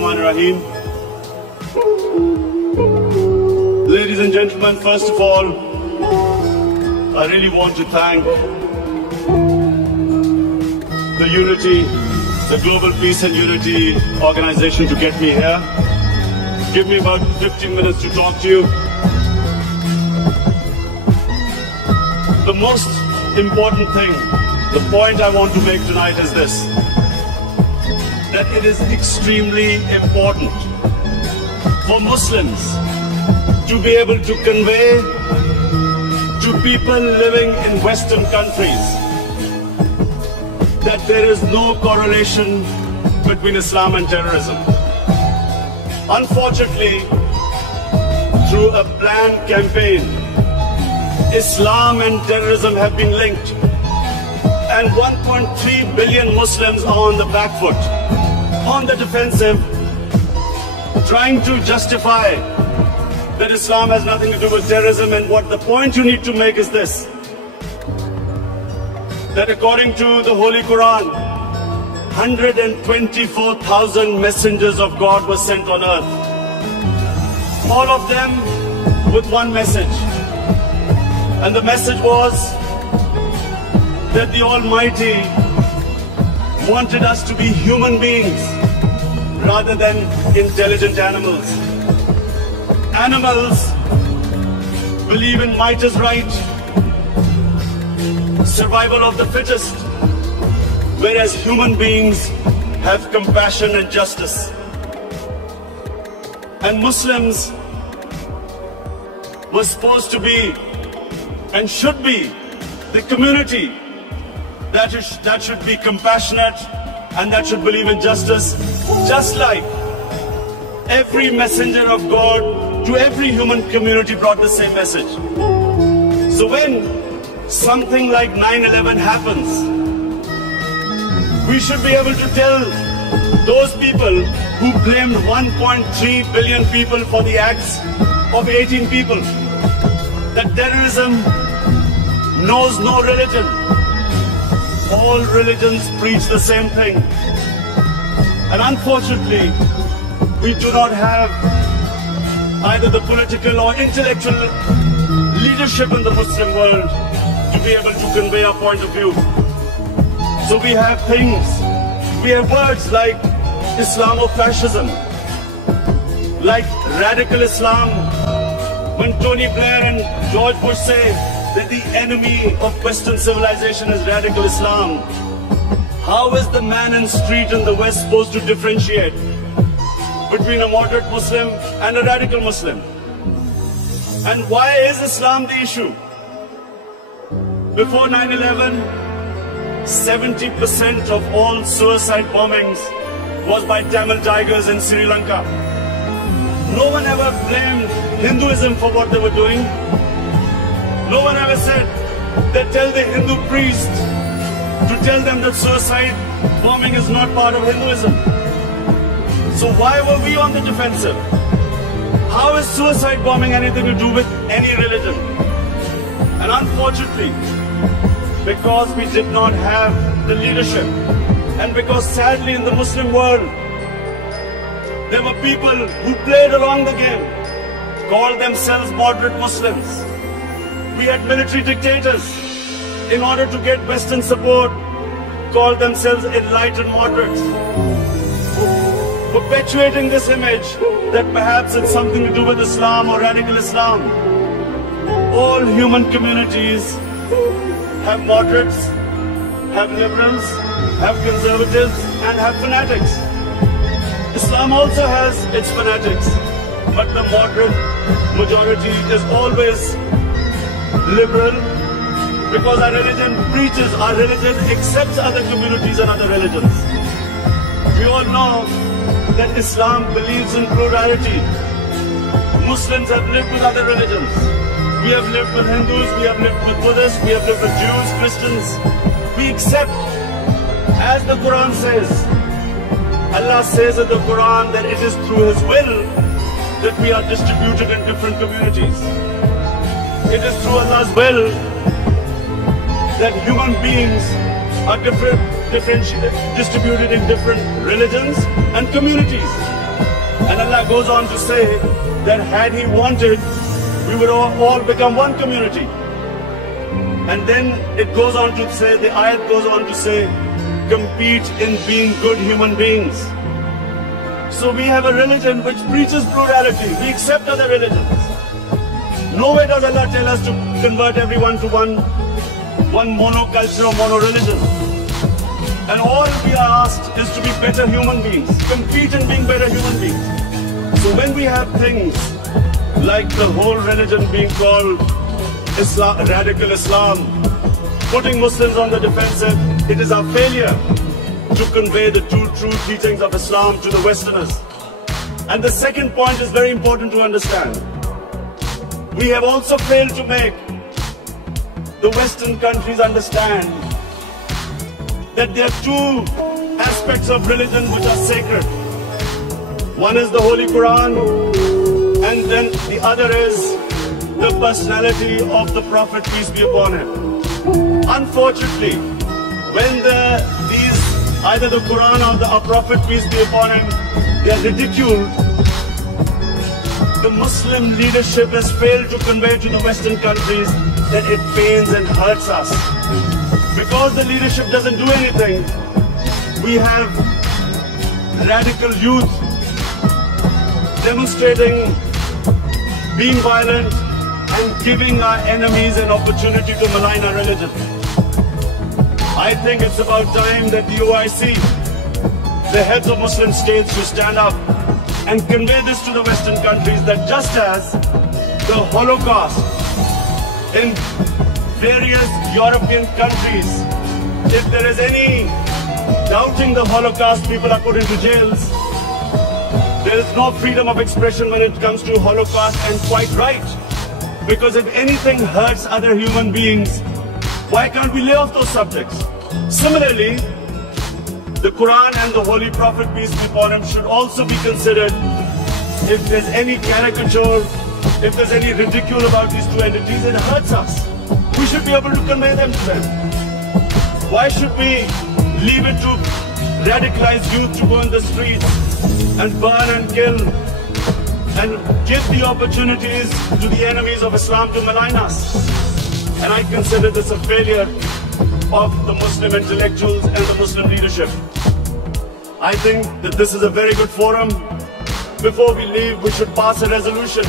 Bismillahir-Rahmanir-Rahim. Ladies and gentlemen, first of all, I really want to thank the Unity, the Global Peace and Unity organization to get me here. Give me about 15 minutes to talk to you. The most important thing, the point I want to make tonight is this, that it is extremely important for Muslims to be able to convey to people living in Western countries that there is no correlation between Islam and terrorism. Unfortunately, through a planned campaign, Islam and terrorism have been linked, and 1.3 billion Muslims are on the back foot, on the defensive, trying to justify that Islam has nothing to do with terrorism. And what the point you need to make is this, that according to the Holy Quran, 124,000 messengers of God were sent on earth, all of them with one message. And the message was that the Almighty wanted us to be human beings rather than intelligent animals. Animals believe in might is right, survival of the fittest, whereas human beings have compassion and justice. And Muslims were supposed to be and should be the community that should be compassionate and that should believe in justice, just like every messenger of God to every human community brought the same message. So when something like 9/11 happens, we should be able to tell those people who blamed 1.3 billion people for the acts of 18 people that terrorism knows no religion. All religions preach the same thing. And unfortunately, we do not have either the political or intellectual leadership in the Muslim world to be able to convey our point of view. So we have things, we have words like Islamofascism, like radical Islam. When Tony Blair and George Bush say that the enemy of Western civilization is radical Islam, how is the man in the street in the West supposed to differentiate between a moderate Muslim and a radical Muslim? And why is Islam the issue? Before 9/11, 70% of all suicide bombings was by Tamil Tigers in Sri Lanka. No one ever blamed Hinduism for what they were doing. No one ever said they tell the Hindu priest to tell them that suicide bombing is not part of Hinduism. So why were we on the defensive? How is suicide bombing anything to do with any religion? And unfortunately, because we did not have the leadership, and because sadly in the Muslim world, there were people who played along the game, called themselves moderate Muslims. We had military dictators, in order to get Western support, called themselves enlightened moderates, perpetuating this image that perhaps it's something to do with Islam or radical Islam. All human communities have moderates, have liberals, have conservatives, and have fanatics. Islam also has its fanatics, but the moderate majority is always liberal, because our religion preaches, our religion accepts other communities and other religions. We all know that Islam believes in plurality. Muslims have lived with other religions. We have lived with Hindus, we have lived with Buddhists, we have lived with Jews, Christians. We accept, as the Quran says, Allah says in the Quran that it is through His will that we are distributed in different communities. It is through Allah's will that human beings are distributed in different religions and communities. And Allah goes on to say that had He wanted, we would all become one community. And then it goes on to say, the ayat goes on to say, compete in being good human beings. So we have a religion which preaches plurality. We accept other religions. Nowhere does Allah tell us to convert everyone to one monoculture or mono-religion. And all we are asked is to be better human beings, compete in being better human beings. So when we have things like the whole religion being called Islam, radical Islam, putting Muslims on the defensive, it is our failure to convey the true teachings of Islam to the Westerners. And the second point is very important to understand. We have also failed to make the Western countries understand that there are two aspects of religion which are sacred. One is the Holy Quran, and then the other is the personality of the Prophet, peace be upon him. Unfortunately, when either the Quran or the Prophet, peace be upon him, they are ridiculed, the Muslim leadership has failed to convey to the Western countries that it pains and hurts us. Because the leadership doesn't do anything, we have radical youth demonstrating, being violent, and giving our enemies an opportunity to malign our religion. I think it's about time that the OIC, the heads of Muslim states, should stand up and convey this to the Western countries that just as the Holocaust in various European countries, if there is any doubting the Holocaust, people are put into jails. There is no freedom of expression when it comes to Holocaust, and quite right. Because if anything hurts other human beings, why can't we lay off those subjects? Similarly, the Quran and the Holy Prophet, peace be upon him, should also be considered. If there's any caricature, if there's any ridicule about these two entities, it hurts us. We should be able to convey them to them. Why should we leave it to radicalized youth to go in the streets and burn and kill and give the opportunities to the enemies of Islam to malign us? And I consider this a failure of the Muslim intellectuals and the Muslim leadership. I think that this is a very good forum. Before we leave, we should pass a resolution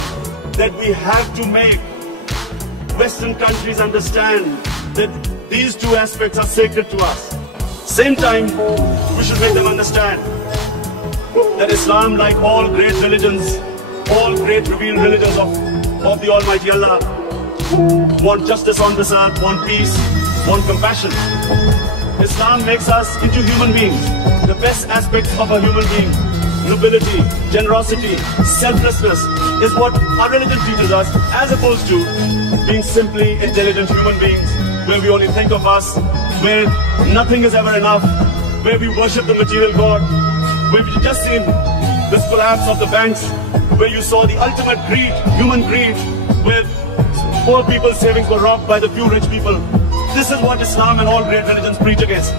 that we have to make Western countries understand that these two aspects are sacred to us. Same time, we should make them understand that Islam, like all great religions, all great revealed religions of the Almighty Allah, want justice on this earth, want peace, want compassion. Islam makes us into human beings. The best aspects of a human being, nobility, generosity, selflessness, is what our religion teaches us, as opposed to being simply intelligent human beings, where we only think of us, where nothing is ever enough, where we worship the material God, where we just seen this collapse of the banks, where you saw the ultimate greed, human greed, where poor people's savings were robbed by the few rich people. This is what Islam and all great religions preach against.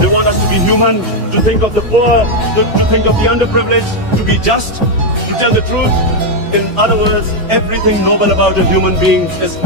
They want us to be human, to think of the poor, to think of the underprivileged, to be just, to tell the truth. In other words, everything noble about a human being is